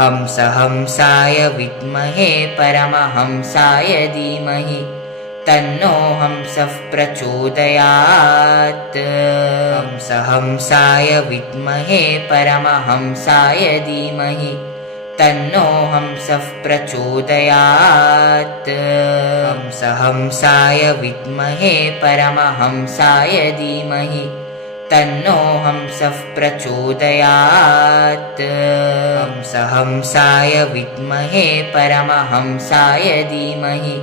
हंसाय विद्महे परमहंसाय धीमहि तन्नो हंसः प्रचोदयात्। हंसाय विद्महे परमहंसाय धीमहि तन्नो हंसः प्रचोदयात्। हंसाय विद्महे परमहंसाय धीमहि तन्नो हंसः प्रचोदयात्। हंसाय विद्महे परमहंसाय धीमहि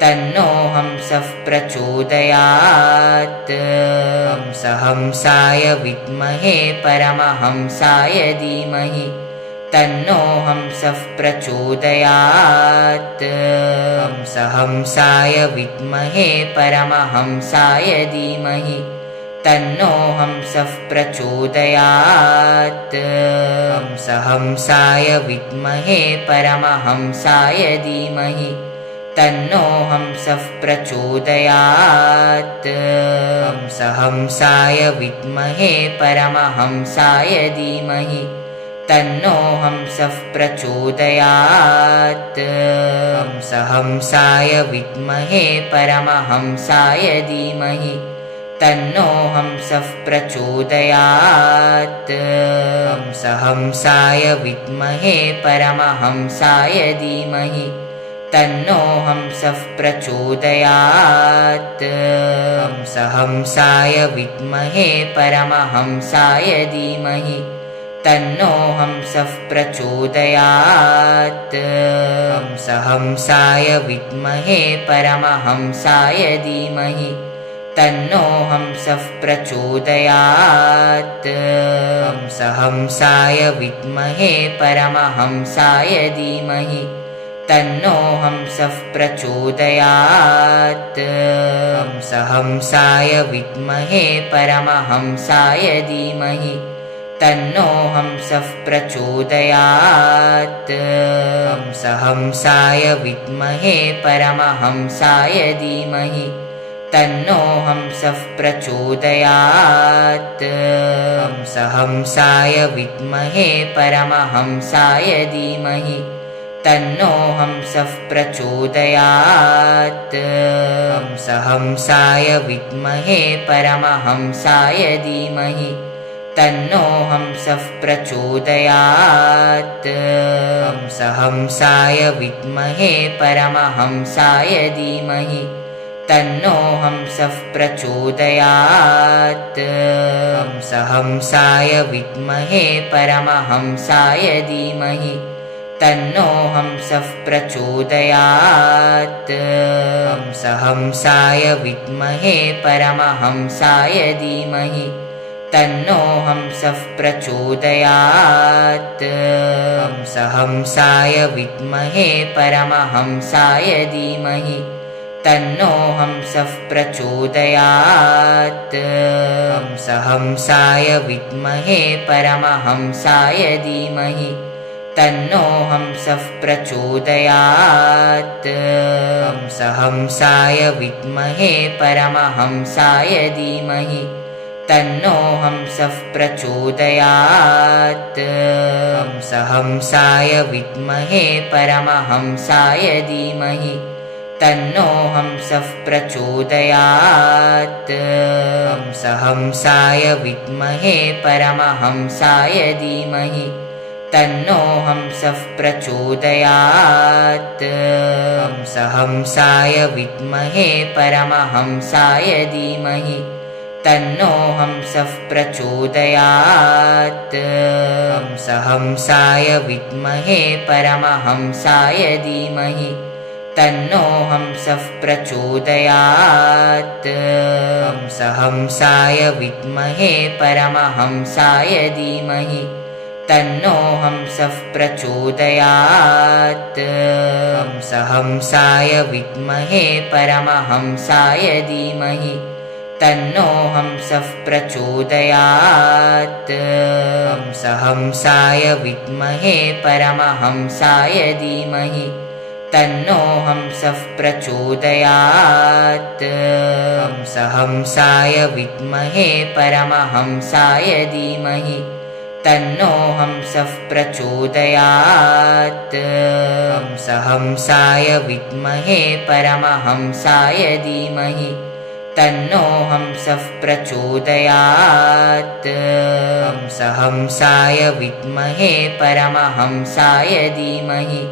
तन्नो हंसः प्रचोदयात्। हंसाय विद्महे परमहंसाय धीमहि तन्नो हंसः प्रचोदयात्। हंसाय विद्महे परमहंसाय धीमहि तन्नो हंसः प्रचोदयात्। हंसाय विद्महे परमहंसाय धीमहि तन्नो हंसः प्रचोदयात्। हंसाय विद्महे परमहंसाय धीमहि तन्नो हंसः प्रचोदयात्। हंसाय विद्महे परमहंसाय धीमहि तन्नो हंसः प्रचोदयात्। हंसाय विद्महे परमहंसाय धीमहि तन्नो हंसः प्रचोदयात्। हंसाय विद्महे परमहंसाय धीमहि तन्नो हंसः प्रचोदयात्। हंसाय विद्महे परमहंसाय धीमहि तन्नो हंसः प्रचोदयात्। हंसाय विद्महे परमहंसाय धीमहि तन्नो हंसः प्रचोदयात्। हंसाय विद्महे परमहंसाय धीमहि तन्नो हंसः प्रचोदयात्। हंसाय विद्महे परमहंसाय धीमहि तन्नो हंसः प्रचोदयात्। हंसाय विद्महे परमहंसाय धीमहि तन्नो हंसः प्रचोदयात्। हंसाय विद्महे परमहंसाय धीमहि तन्नो हंसः प्रचोदयात्। हंसाय विद्महे परमहंसाय धीमहि तन्नो हंसः प्रचोदयात्। हंसाय विद्महे परमहंसाय धीमहि तन्नो हंसः प्रचोदयात्। हंसाय विद्महे परमहंसाय धीमहि तन्नो हंसः प्रचोदयात्। हंसाय विद्महे परमहंसाय धीमहि तन्नो हंसः प्रचोदयात्। हंसाय विद्महे परमहंसाय धीमहि तन्नो हंसः प्रचोदयात्। हंसाय विद्महे परमहंसाय धीमहि तन्नो हंसः प्रचोदयात्। हंसाय विद्महे परमहंसाय धीमहि तन्नो हंसः प्रचोदयात्। हंसाय विद्महे परमहंसाय धीमहि तन्नो हंसः प्रचोदयात्। हंसाय विद्महे परमहंसाय धीमहि तन्नो हंसः प्रचोदयात्। हंसाय विद्महे परमहंसाय धीमहि तन्नो हंसः प्रचोदयात्। हंसाय विद्महे परमहंसाय धीमहि तन्नो हंसः प्रचोदयात्। हंसाय विद्महे परमहंसाय धीमहि तन्नो हंसः प्रचोदयात्। हंसाय विद्महे परमहंसाय धीमहि तन्नो हंसः प्रचोदयात्। हंसाय विद्महे परमहंसाय धीमहि तन्नो हंसः प्रचोदयात्। हंसाय विद्महे परमहंसाय धीमहि तन्नो हंसः प्रचोदयात्। हंसाय विद्महे परमहंसाय धीमहि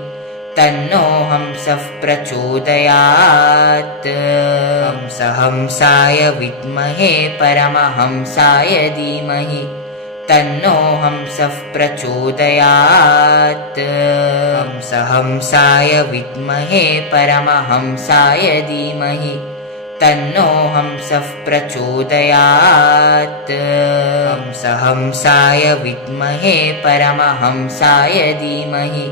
तन्नो हंसः प्रचोदयात्। हंसाय विद्महे परमहंसाय धीमहि तन्नो हंसः प्रचोदयात्। हंसाय विद्महे परमहंसाय धीमहि तन्नो हंसः प्रचोदयात्। हंसाय विद्महे परमहंसाय धीमहि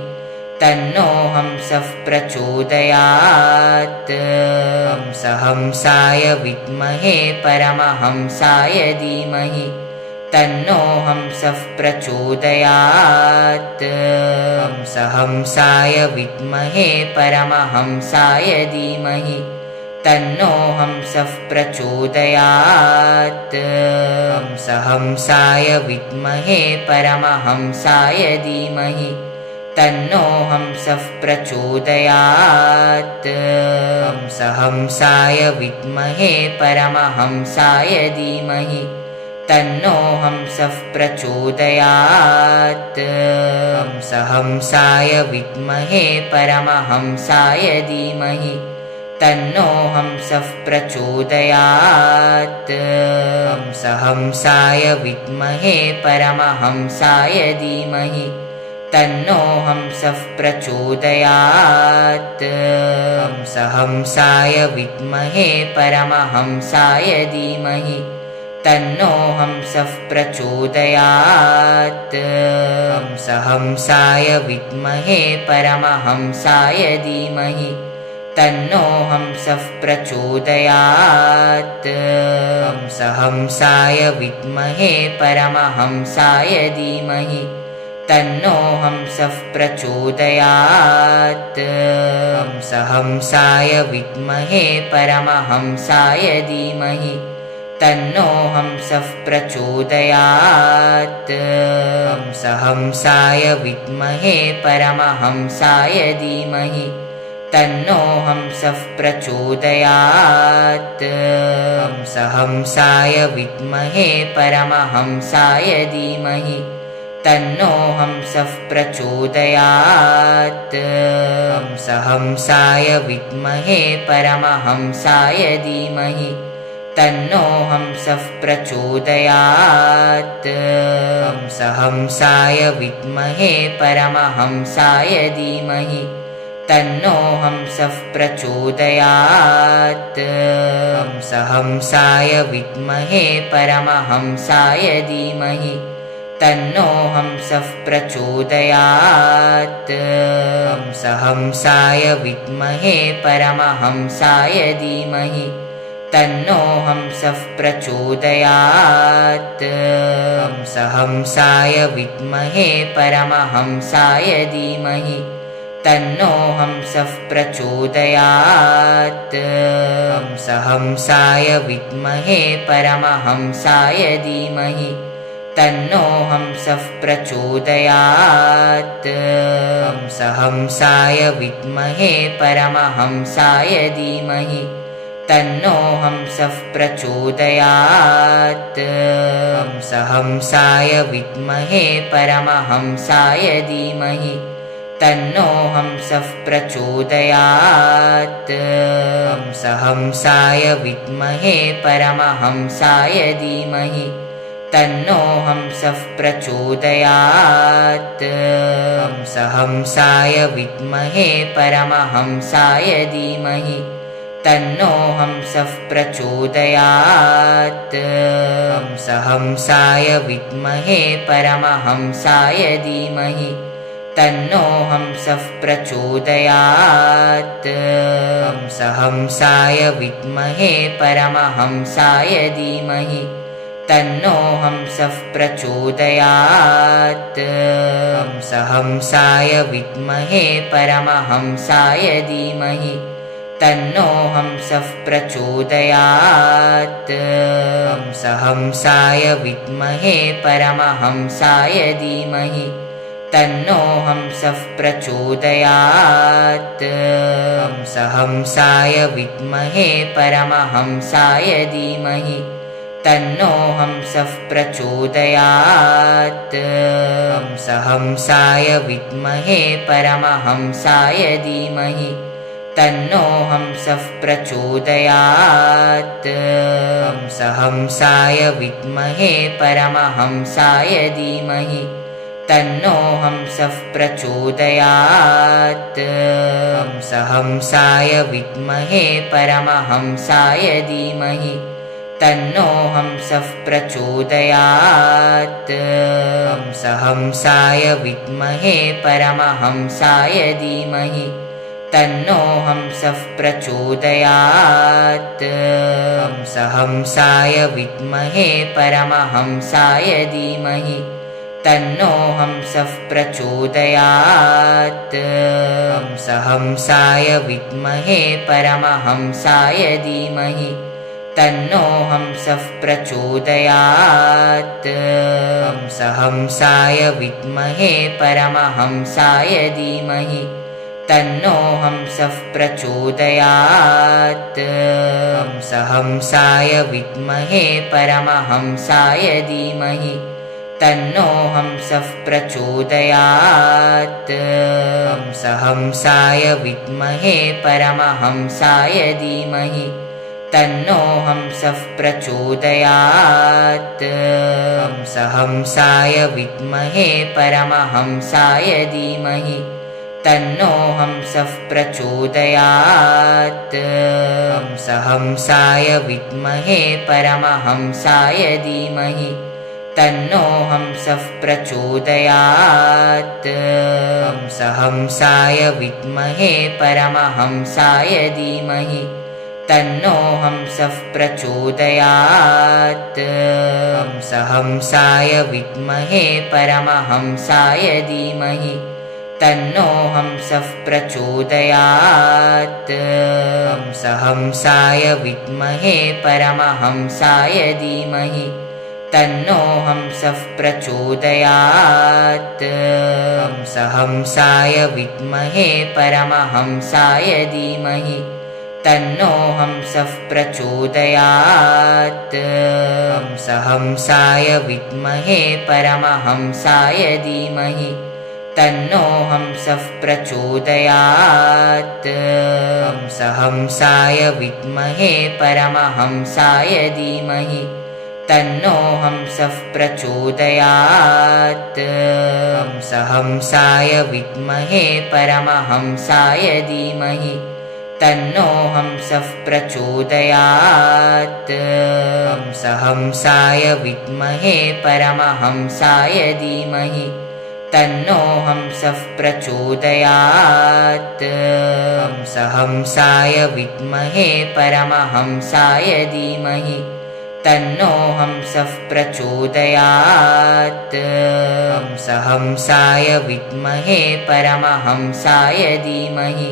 तन्नो हंसः प्रचोदयात्। हंसाय विद्महे परमहंसाय धीमहि तन्नो हंसः प्रचोदयात्। हंसाय विद्महे परमहंसाय धीमहि तन्नो हंसः प्रचोदयात्। हंसाय विद्महे परमहंसाय धीमहि तन्नो हंसः प्रचोदयात्। हंसाय विद्महे परमहंसाय धीमहि तन्नो हंसः प्रचोदयात्। हंसाय विद्महे परमहंसाय धीमहि तन्नो हंसः प्रचोदयात्। हंसाय विद्महे परमहंसाय धीमहि तन्नो हंसः प्रचोदयात्। हंसाय विद्महे परमहंसाय धीमहि तन्नो हंसः प्रचोदयात्। हंसाय विद्महे परमहंसाय धीमहि तन्नो हंसः प्रचोदयात्। हंसाय विद्महे परमहंसाय धीमहि तन्नो हंसः प्रचोदयात्। हंसाय विद्महे परमहंसाय धीमहि तन्नो हंसः प्रचोदयात्। हंसाय विद्महे परमहंसाय धीमहि तन्नो हंसः प्रचोदयात्। हंसाय विद्महे परमहंसाय धीमहि तन्नो हंसः प्रचोदयात्। हंसाय विद्महे परमहंसाय धीमहि तन्नो हंसः प्रचोदयात्। हंसाय विद्महे परमहंसाय धीमहि तन्नो हंसः प्रचोदयात्। हंसाय विद्महे परमहंसाय धीमहि तन्नो हंसः प्रचोदयात्। हंसाय विद्महे परमहंसाय धीमहि तन्नो हंसः प्रचोदयात्। हंसाय विद्महे परमहंसाय धीमहि तन्नो हंसः प्रचोदयात्। हंसाय विद्महे परमहंसाय धीमहि तन्नो हंसः प्रचोदयात्। हंसाय विद्महे परमहंसाय धीमहि तन्नो हंसः प्रचोदयात्। हंसाय विद्महे परमहंसाय धीमहि तन्नो हंसः प्रचोदयात्। हंसाय विद्महे परमहंसाय धीमहि तन्नो हंसः प्रचोदयात्। हंसाय विद्महे परमहंसाय धीमहि तन्नो हंसः प्रचोदयात्। हंसाय विद्महे परमहंसाय धीमहि तन्नो हंसः प्रचोदयात्। हंसाय विद्महे परमहंसाय धीमहि तन्नो हंसः प्रचोदयात्। हंसाय विद्महे परमहंसाय धीमहि तन्नो हंसः प्रचोदयात्। हंसाय विद्महे परमहंसाय धीमहि तन्नो हंसः प्रचोदयात्। हंसाय विद्महे परमहंसाय धीमहि तन्नो हंसः प्रचोदयात्। हंसाय विद्महे परमहंसाय धीमहि तन्नो हंसः प्रचोदयात्। हंसाय विद्महे परमहंसाय धीमहि तन्नो हंसः प्रचोदयात्। हंसाय विद्महे परमहंसाय धीमहि तन्नो हंसः प्रचोदयात्। हंसाय विद्महे परमहंसाय धीमहि तन्नो हंसः प्रचोदयात्। हंसाय विद्महे परमहंसाय धीमहि तन्नो हंसः प्रचोदयात्। हंसाय विद्महे परमहंसाय धीमहि तन्नो हंसः प्रचोदयात्। हंसाय विद्महे परमहंसाय धीमहि तन्नो हंसः प्रचोदयात्। हंसाय विद्महे परमहंसाय धीमहि तन्नो हंसः प्रचोदयात्। हंसाय विद्महे परमहंसाय धीमहि तन्नो हंसः प्रचोदयात्। हंसाय विद्महे परमहंसाय धीमहि तन्नो हंसः प्रचोदयात्। हंसाय विद्महे परमहंसाय धीमहि तन्नो हंसः प्रचोदयात्। हंसाय विद्महे परमहंसाय धीमहि तन्नो हंसः प्रचोदयात्। हंसाय विद्महे परमहंसाय धीमहि तन्नो हंसः प्रचोदयात्। हंसाय विद्महे परमहंसाय धीमहि तन्नो हंसः प्रचोदयात्। हंसाय विद्महे परमहंसाय धीमहि तन्नो हंसः प्रचोदयात्। हंसाय विद्महे परमहंसाय धीमहि तन्नो हंसः प्रचोदयात्। हंसाय विद्महे परमहंसाय धीमहि तन्नो हंसः प्रचोदयात्। हंसाय विद्महे परमहंसाय धीमहि तन्नो हंसः प्रचोदयात्। हंसाय विद्महे परमहंसाय धीमहि तन्नो हंसः प्रचोदयात्। हंसाय विद्महे परमहंसाय धीमहि तन्नो हंसः प्रचोदयात्। हंसाय विद्महे परमहंसाय धीमहि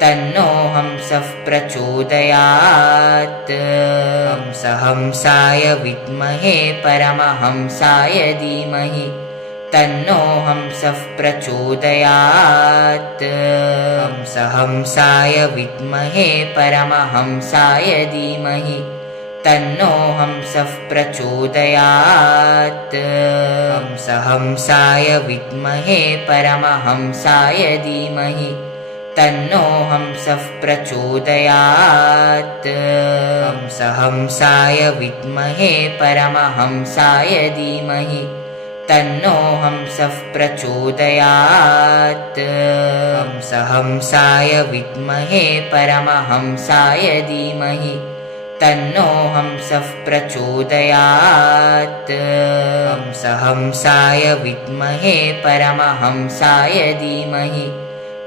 तन्नो हंसः प्रचोदयात्। हंसाय विद्महे परमहंसाय धीमहि तन्नो हंसः प्रचोदयात्। हंसाय विद्महे परमहंसाय धीमहि तन्नो हंसः प्रचोदयात्। हंसाय विद्महे परमहंसाय धीमहि तन्नो हंसः प्रचोदयात्। हंसाय विद्महे परमहंसाय धीमहि तन्नो हंसः प्रचोदयात्। हंसाय विद्महे परमहंसाय धीमहि तन्नो हंसः प्रचोदयात्। हंसाय विद्महे परमहंसाय धीमहि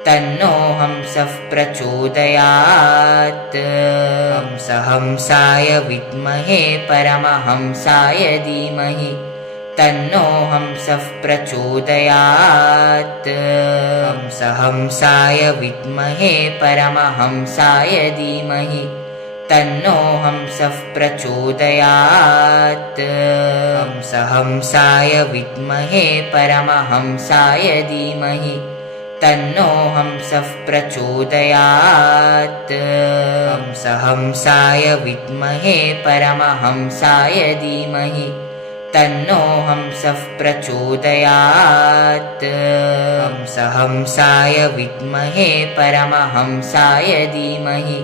तन्नो हंसः प्रचोदयात्। हंसाय विद्महे परमहंसाय धीमहि तन्नो हंसः प्रचोदयात्। हंसहंसाय विद्महे परमहंसाय धीमहि तन्नो हंसः प्रचोदयात् हंसहंसाय विद्महे परमहंसाय धीमहि तन्नो हंसः प्रचोदयात् हंसहंसाय विद्महे परमहंसाय धीमहि तन्नो हंसः प्रचोदयात् हंसहंसाय विद्महे परमहंसाय धीमहि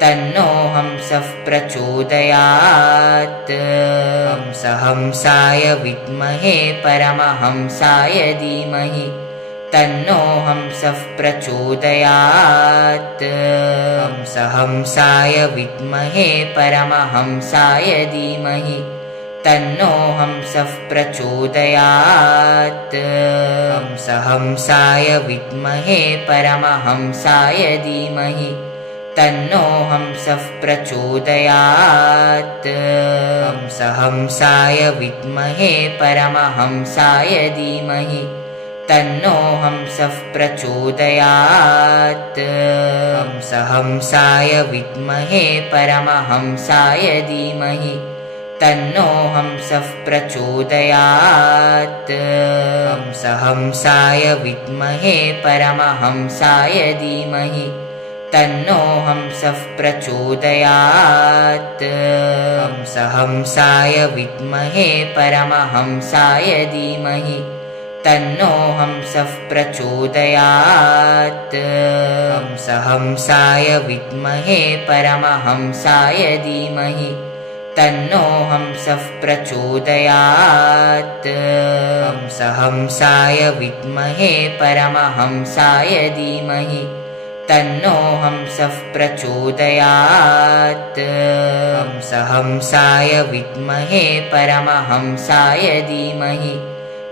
तन्नो हंसः प्रचोदयात् हंसहंसाय विद्महे परमहंसाय धीमहि तन्नो हंसः प्रचोदयात् हंसहंसाय विद्महे परमहंसाय धीमहि तन्नो हंसः प्रचोदयात् हंसहंसाय विद्महे परमहंसाय धीमहि तन्नो हंसः प्रचोदयात् हंसहंसाय विद्महे परमहंसाय धीमहि तन्नो हंसः प्रचोदयात् हंसहंसाय विद्महे परमहंसाय धीमहि तन्नो हंसः प्रचोदयात् हंसहंसाय विद्महे परमहंसाय धीमहि तन्नो हंसः प्रचोदयात् हंसहंसाय विद्महे परमहंसाय धीमहि तन्नो हंसः प्रचोदयात् हंसहंसाय विद्महे परमहंसाय धीमहि तन्नो हंसः प्रचोदयात् हंसहंसाय विद्महे परमहंसाय धीमहि तन्नो हंसः प्रचोदयात् हंसहंसाय विद्महे परमहंसाय धीमहि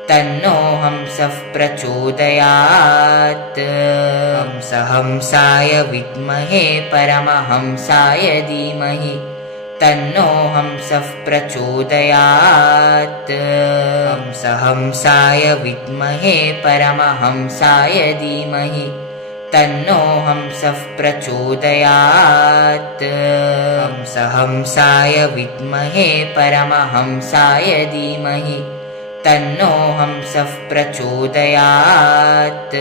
तन्नो हंसः प्रचोदयात् हंसहंसाय विद्महे परमहंसाय धीमहि तन्नो हंसः प्रचोदयात् हंसहंसाय विद्महे परमहंसाय धीमहि तन्नो हंसः प्रचोदयात् हंसहंसाय विद्महे परमहंसाय धीमहि तन्नो हंसः प्रचोदयात्।